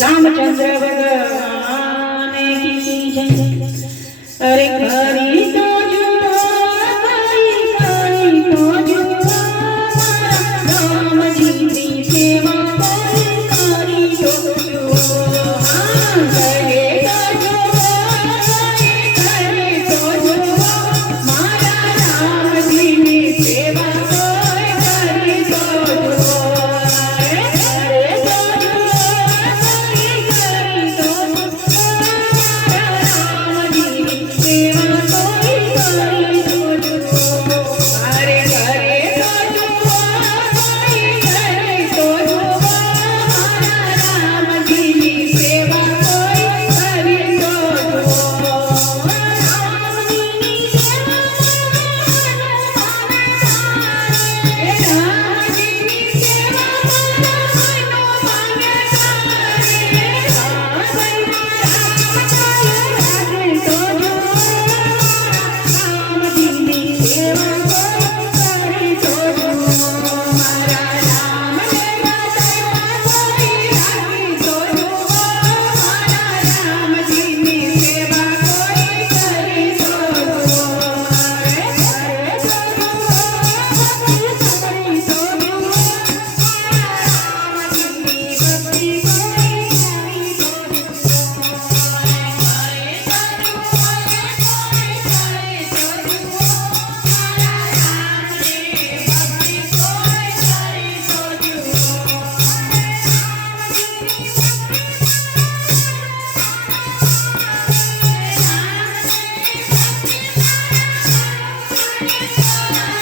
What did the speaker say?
रामचंद्र भगवान की जय अरे घरी Yeah. Peace.